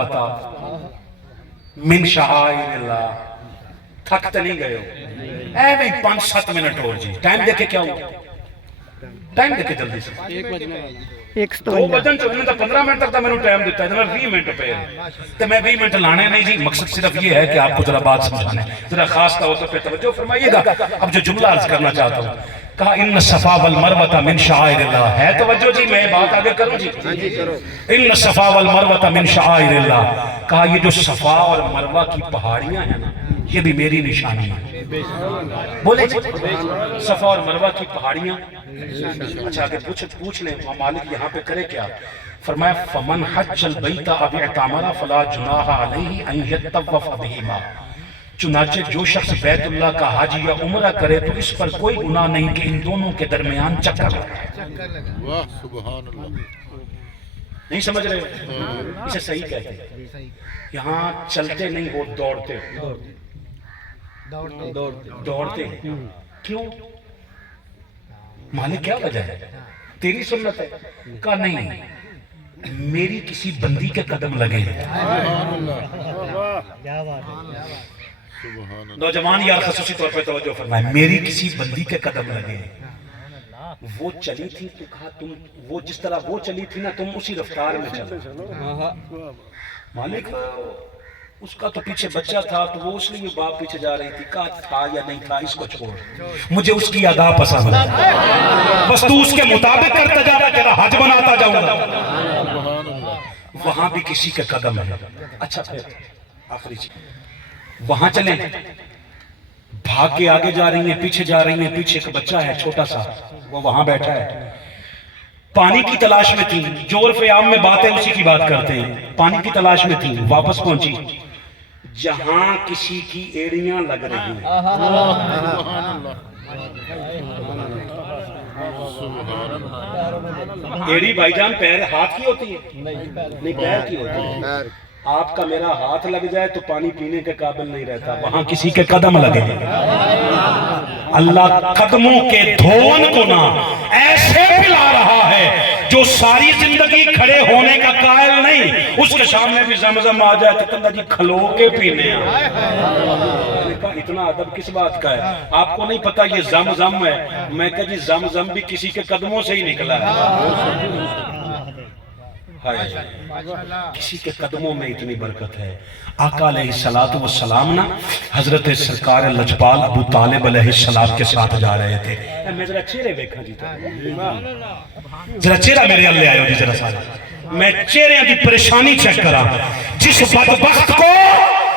من شعائر اللہ. تھکتے نہیں گئے ہو اے بھئی 5-7 منٹ اور جی. ٹائم دیکھے کیا ہو, ٹائم دیکھے جلدی سے 2 بجن چلنے تا 15 منٹ تک تا میں نے ٹائم دیتا ہے, 20 منٹ پہ تو میں 20 منٹ لانے نہیں جی. مقصد صرف یہ ہے کہ آپ کو ذرا بات سمجھانے, ذرا خاص طور پہ توجہ فرمائیے گا. اب جو جملہ عرض کرنا چاہتا ہوں, کہا ان الصفا والمروہ من شعائر اللہ. ہے توجہ جی, میں بات آگے کروں جی. ان الصفا والمروہ من شعائر اللہ. کہا یہ جو صفا اور مروہ کی پہاڑیاں ہیں نا, یہ بھی میری نشانی ہے. بولے جی, صفا اور مروہ کی پہاڑیاں. اچھا آگے پوچھ لیں مالک یہاں پہ کرے کیا. فرمایا فمن حج البیت او اعتمر فلا جناح علیہ ان یطوف بہما. چنانچہ جو شخص بیت اللہ کا حج یا عمرہ کرے تو اس پر کوئی گناہ نہیں کہ ان دونوں کے درمیان چکر لگائے. واہ سبحان اللہ. نہیں سمجھ رہے, اسے صحیح کہتے ہیں. یہاں چلتے نہیں وہ دوڑتے دوڑتے. کیوں مالک کیا وجہ ہے, تیری سنت ہے. کہا نہیں, میری کسی بندی کے قدم لگے. نوجوان یار خصوصی طور پہ توجہ فرمائے, میری کسی بندی کے قدم لگے. وہ چلی تھی تو کہا تم وہ جس طرح وہ چلی تھی نا تم اسی رفتار میں چلو. مالک اس کا تو پیچھے بچہ تھا تو وہ اس لیے باپ پیچھے جا رہی تھی. کہا تھا یا نہیں تھا اس کو چھوڑ, مجھے اس کی ادا پسند ہے, بس تو اس کے مطابق کرتا جا رہا, تیرا حج بناتا جاؤں گا. وہاں بھی کسی کے قدم ہے. اچھا پھر آخری چیز, وہاں چلیں, بھاگ کے آگے جا رہی ہیں, پیچھے جا رہی ہیں, پیچھے ایک بچہ ہے چھوٹا سا, وہ وہاں بیٹھا ہے. پانی کی تلاش میں تھی, جو عرف عام میں بات ہے اسی کی بات کرتے ہیں. پانی کی تلاش میں تھی, واپس پہنچی جہاں کسی کی ایڑیاں لگ رہی ہیں. ایڑی بھائی جان پیر ہاتھ کی ہوتی ہے, نہیں پیر کی ہوتی ہے. آپ کا میرا ہاتھ لگ جائے تو پانی پینے کے قابل نہیں رہتا, وہاں کسی کے قدم لگے. اللہ قدموں کے دھون کو نہ ایسے پلا رہا ہے جو ساری زندگی کھڑے ہونے کا قائل نہیں, اس کے سامنے بھی زمزم آ جائے تو کہتا جی کھلو کے پینے. اتنا ادب کس بات کا ہے, آپ کو نہیں پتا یہ زمزم ہے. میں کہا جی زمزم بھی کسی کے قدموں سے ہی نکلا ہے. کسی کے قدموں میں اتنی برکت ہے. آقا علیہ السلام نا حضرت سرکار لجپال ابو طالب علیہ السلام کے ساتھ جا رہے تھے. میں ذرا چہرے دیکھا جی, ذرا چہرہ میرے اللہ آئے ہو جی, ذرا سارا میں چہرے کی پریشانی چیک کرا. جس بدبخت کو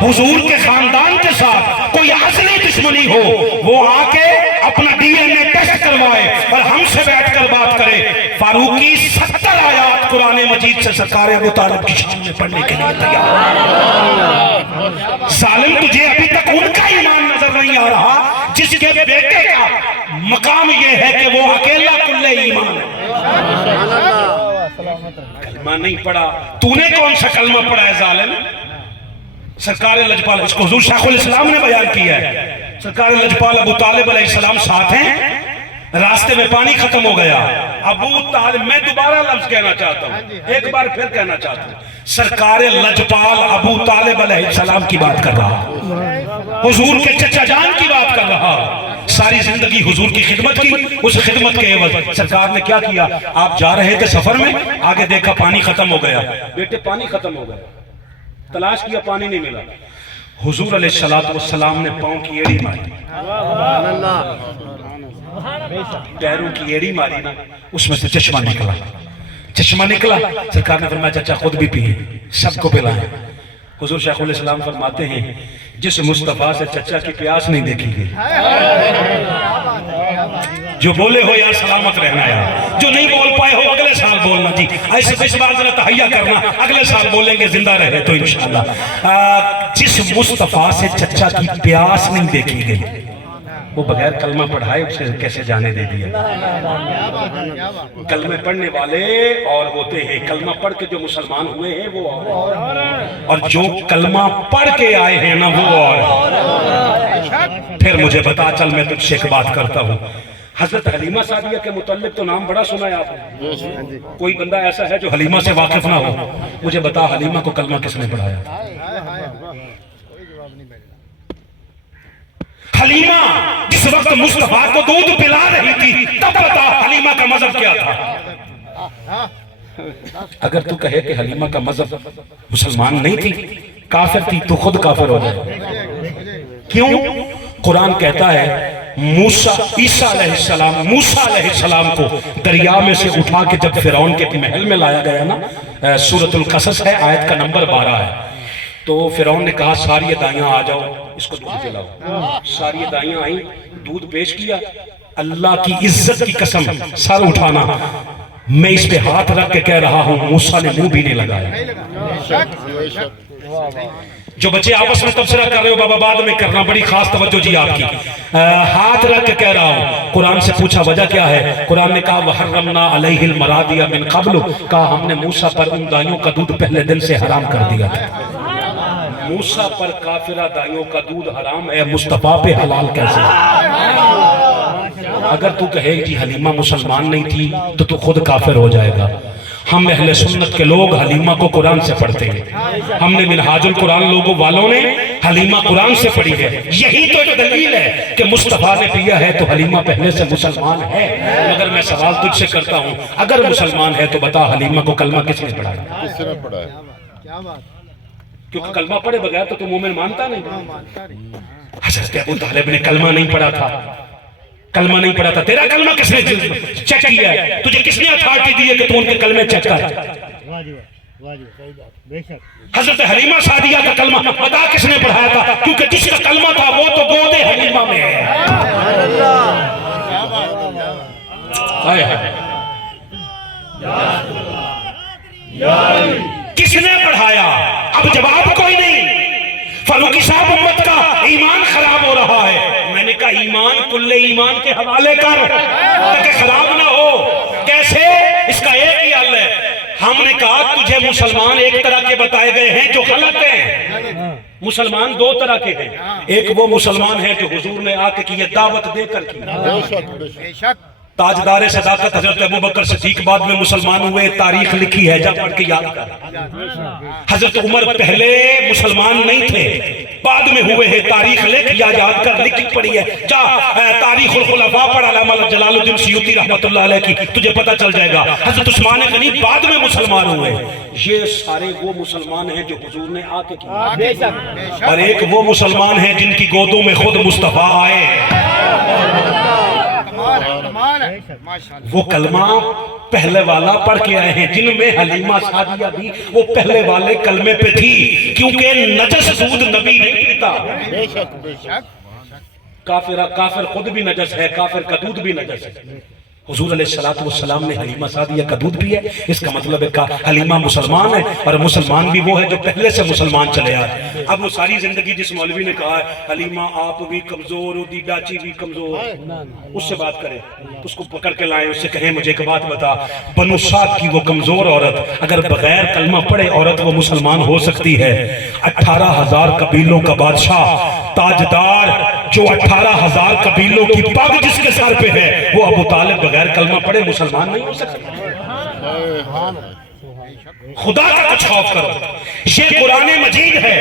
حضور کے خاندان کے ساتھ کوئی اصلی دشمنی ہو, وہ آ کے اپنا ڈی این اے ٹیسٹ کروائے اور ہم سے بیٹھ کر بات کرے. فاروقی 70 آیات قرآن مجید سے سرکار ابو طالب کی شان میں پڑھنے کے لیے تیار. ظالم تجھے ابھی تک ان کا ایمان نظر نہیں آ رہا جس کے بیٹے کا مقام یہ ہے کہ وہ اکیلا کل ایمان ہے. کلمہ نہیں پڑھا, تو نے کون سا کلمہ پڑھا ہے ظالم. سرکار لجپال, اس کو حضور شیخ الاسلام نے بیان کیا ہے. سرکار لجپال ابو طالب علیہ السلام ساتھ ہیں, راستے میں پانی ختم ہو گیا. ابو طالب, میں دوبارہ لفظ کہنا چاہتا ہوں, ایک بار پھر کہنا چاہتا ہوں, سرکار لجپال ابو طالب علیہ السلام کی بات کر رہا, حضور کے چچا جان کی بات کر رہا. ساری زندگی حضور کی خدمت کی, اس خدمت کے عوض سرکار نے کیا کیا. آپ جا رہے تھے سفر میں, آگے دیکھا پانی ختم ہو گیا. بیٹے پانی ختم ہو گیا, تلاش کیا پانی نہیں ملا. حضور علیہ السلام نے پاؤں کی ایڑی ماری, پیروں کی ایڑی ماری نا, اس میں سے چشمہ نکلا. چشمہ نکلا, سرکار نے فرمایا چچا خود بھی پیئے, سب کو پلائیں. حضور شیخ الاسلام فرماتے ہیں جس مصطفیٰ سے چچا کی پیاس نہیں دیکھی گئی. جو بولے ہو یار سلامت رہنا یار, جو نہیں بول پائے ہو اگلے سال بولنا جی. ایسے اس بار ذرا تہیہ کرنا, اگلے سال بولیں گے زندہ رہے تو انشاءاللہ. جس مصطفیٰ سے چچا کی پیاس نہیں دیکھی گئی, وہ بغیر کلمہ پڑھائے اسے کیسے جانے دے دیا. کلمہ پڑھنے والے اور ہوتے ہیں, کلمہ پڑھ کے جو مسلمان ہوئے ہیں وہ اور جو کلمہ پڑھ کے آئے ہیں نا وہ اور. پھر مجھے بتا, چل میں تجھ سے ایک بات کرتا ہوں. حضرت حلیمہ سعدیہ کے متعلق تو نام بڑا سنا ہے آپ نے. کوئی بندہ ایسا ہے جو حلیمہ سے واقف نہ ہو؟ مجھے بتا حلیمہ کو کلمہ کس نے پڑھایا؟ حلیمہ جس وقت مصطفیٰ کو دودھ پلا رہی تھی تب بتا حلیمہ کا مذہب کیا تھا؟ اگر تو کہے کہ حلیمہ کا مذہب مسلمان نہیں تھی، کافر تھی، تو خود کافر ہو جائے. کیوں؟ قرآن کہتا ہے عیسیٰ علیہ السلام کو دریا میں سے اٹھا کے جب فرعون کے محل میں لایا گیا نا، سورۃ القصص ہے، آیت کا نمبر 12 ہے. تو فرعون نے کہا ساری دائیاں آ جاؤ، اس کو دودھ پلاؤ. ساری دائیاں آئیں، دودھ پیش کیا. اللہ کی عزت کی قسم، سر اٹھانا، میں اس پہ ہاتھ رکھ کے کہہ رہا ہوں موسیٰ نے منہ بھی نہیں لگایا. جو بچے آپس میں تبصرہ کر رہے ہو بابا بعد میں کرنا، بڑی خاص توجہ جی آپ کی. ہاتھ رکھ کے کہہ رہا ہوں. قرآن سے پوچھا وجہ کیا ہے؟ قرآن نے کہا وَحَرَّمْنَا عَلَيْهِ الْمَرَادِيَ مِنْ قَبْلُ، کہا ہم نے موسیٰ پر ان دائیوں کا دودھ پہلے دن سے حرام کر دیا تھا. موسیٰ پر کافرہ دائیوں کا دودھ حرام ہے، مصطفیٰ پہ حلال کیسے؟ اگر تو کہے جی حلیمہ مسلمان نہیں تھی تو خود کافر ہو جائے گا. ہم اہل سنت کے لوگ حلیمہ کو قرآن سے پڑھتے ہیں. ہم نے منہاج القرآن لوگوں والوں نے حلیمہ قرآن سے پڑھی ہے. یہی تو ایک دلیل ہے کہ مصطفیٰ نے پیا ہے تو حلیمہ پہلے سے مسلمان ہے. مگر میں سوال تجھ سے کرتا ہوں، اگر مسلمان ہے تو بتا حلیمہ کو کلمہ کس نے پڑھایا؟ کس نے پڑھایا؟ کیونکہ کلمہ پڑھے بغیر تو مومن مانتا نہیں. حضرت ابو طالب نے کلمہ نہیں پڑھا تھا. کلمہ نہیں پڑھا تھا. تیرا کلمہ کس نے چیک کیا ہے؟ تجھے کس نے اتھارٹی دی ہے کہ تو ان کے کلمے چیک کر؟ حضرت حلیمہ سعدیہ کا کلمہ بتا کس نے پڑھایا تھا؟ کیونکہ جس کا کلمہ تھا وہ تو گود حلیمہ میں ہے. کس نے پڑھایا؟ اب جواب کوئی نہیں. فاروقی صاحب امت کا ایمان خراب ہو رہا ہے. میں نے کہا ایمان کل ایمان کے حوالے کر تاکہ خراب نہ ہو. کیسے؟ اس کا ایک ہی حل ہے. ہم نے کہا تجھے مسلمان ایک طرح کے بتائے گئے ہیں جو غلط ہیں. مسلمان دو طرح کے ہیں. ایک وہ مسلمان ہے جو حضور نے آ کے کی دعوت دے کر کی. بے شک تاجدار صداقت حضرت ابوبکر صدیق بعد میں مسلمان ہوئے، تاریخ لکھی ہے، جا پڑھ کے یاد کر. حضرت عمر پہلے مسلمان نہیں تھے، بعد میں ہوئے ہیں، تاریخ لکھ یا یاد کر، لکھی پڑھی ہے. جا تاریخ الخلفاء پڑھ علامہ جلال الدین سیوطی رحمۃ اللہ علیہ کی، تجھے پتہ چل جائے گا. حضرت عثمان غنی بعد میں مسلمان ہوئے. یہ سارے وہ مسلمان ہیں جو حضور نے آ کے کیا، اور ایک وہ مسلمان ہیں جن کی گودوں میں خود مصطفیٰ آئے. وہ کلمہ پہلے والا پڑھ کے آئے ہیں، جن میں حلیمہ سعدیہ بھی وہ پہلے والے کلمے پہ تھی، کیونکہ نجس دودھ نبی نہیں پیتا. کافر خود بھی نجس ہے، کافر کا دودھ بھی نجس ہے. حضور علیہ السلام نے حلیمہ سعدیہ کا دودھ پیا. اس کا مطلب ہے کہ حلیمہ مسلمان ہے، اور مسلمان بھی وہ ہے جو پہلے سے مسلمان چلے آئے. اب وہ ساری زندگی جس مولوی نے کہا ہے حلیمہ آپ بھی کمزور ہو، دی ڈاچی بھی کمزور، اس سے بات کریں، اس کو پکڑ کے لائیں، اس سے کہیں مجھے ایک بات بتا، بنو سعد کی وہ کمزور عورت اگر بغیر کلمہ پڑھے عورت وہ مسلمان ہو سکتی ہے؟ 18,000 قبیلوں کا بادشاہ تاجدار جو 18,000 قبیلوں کی پگ جس کے سر پہ ہے، وہ ابو طالب بغیر کلمہ پڑھے مسلمان نہیں ہو سکتے. خدا کا کچھ خوف کرو. یہ قرآن مجید ہے.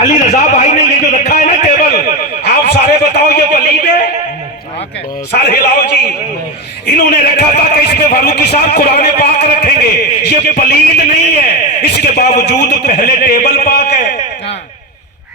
علی رضا بھائی نے یہ جو رکھا ہے نا ٹیبل، آپ سارے بتاؤ یہ پلید ہے؟ سر ہلاؤ جی. انہوں نے رکھا تھا کہ اس پہ فاروقی صاحب قرآن پاک رکھیں گے. یہ پلید نہیں ہے، اس کے باوجود پہلے ٹیبل پاک ہے.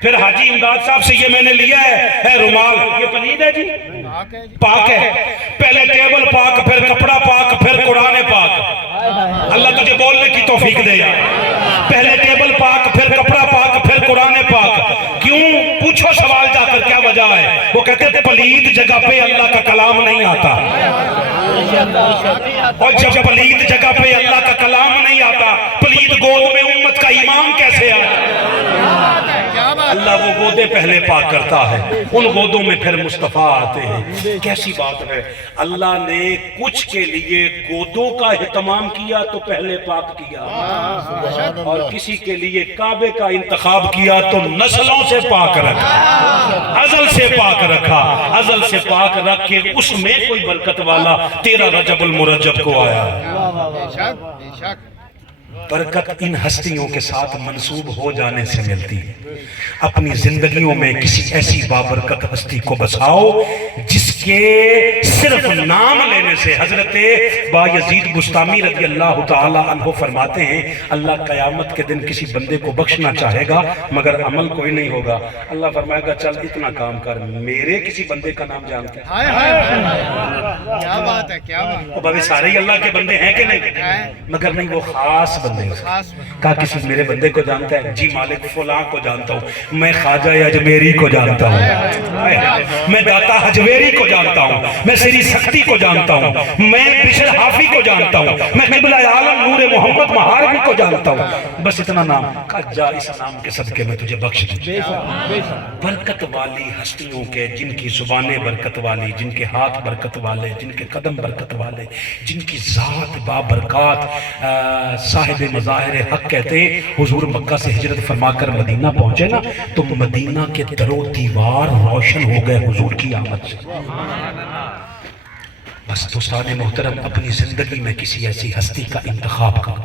پھر حاجی امداد صاحب سے یہ میں نے لیا ہے رومال، یہ پلید ہے جی؟ پاک ہے. پہلے ٹیبل پاک، پھر کپڑا پاک، پھر قرآن پاک. اللہ تجھے بولنے کی توفیق دے یار. پہلے ٹیبل پاک، پھر کپڑا پاک، پھر قرآن پاک. کیوں؟ پوچھو سوال جا کر کیا وجہ ہے. وہ کہتے تھے پلید جگہ پہ اللہ کا کلام نہیں آتا، اور جب پلید جگہ پہ اللہ کا کلام نہیں آتا، پلید گود میں امت کا امام کیسے آتا؟ اللہ وہ گودے پہلے پاک کرتا ہے، ان گودوں میں پھر مصطفیٰ آتے ہیں. کیسی بات ہے، اللہ نے کچھ کے لیے گودوں کا اہتمام کیا تو پہلے پاک کیا، اور کسی کے لیے کعبے کا انتخاب کیا تو نسلوں سے پاک رکھا، ازل سے پاک رکھا. ازل سے پاک رکھ کے اس میں کوئی برکت والا 13 رجب المرجب کو آیا. بے شک بے شک. برکت ان ہستیوں کے ساتھ منسوب ہو جانے سے ملتی ہے. اپنی زندگیوں میں کسی ایسی بابرکت ہستی کو بساؤ جس کے صرف نام لینے سے. حضرت بایزید بسطامی رضی اللہ تعالی عنہ فرماتے ہیں اللہ قیامت کے دن کسی بندے کو بخشنا چاہے گا مگر عمل کوئی نہیں ہوگا. اللہ فرمائے گا چل اتنا کام کر، میرے کسی بندے کا نام جانتے ہیں؟ ہائے ہائے ہائے. کیا بات ہے کیا بات. وہ بھائی سارے ہی اللہ کے بندے ہیں کہ نہیں؟ مگر نہیں، وہ خاص بندے. کہا کسی میرے بندے کو جانتا ہے؟ جی مالک فلاں کو جانتا ہوں، میں خواجہ اجمیری کو جانتا ہوں، میں داتا حجویری کو جانتا ہوں، میں سری سختی کو جانتا ہوں، میں بشر حافی کو جانتا ہوں، میں قبلہ عالم نور محمد مہاروی کو جانتا ہوں. بس اتنا نام. کہا جا اس نام کے صدقے میں تجھے بخش دوں. برکت والی ہستیوں کے، جن کی زبانیں برکت والی، جن کے ہاتھ برکت والے، جن کے قدم برکت والے، جن کی ذات بابرکات، صاحب مظاہر حق کہتے ہیں حضور مکہ سے ہجرت فرما کر مدینہ پہنچے نا تو مدینہ کے در و دیوار روشن ہو گئے حضور کی آمد سے. بس دوستان محترم، اپنی زندگی میں کسی ایسی ہستی کا انتخاب کرو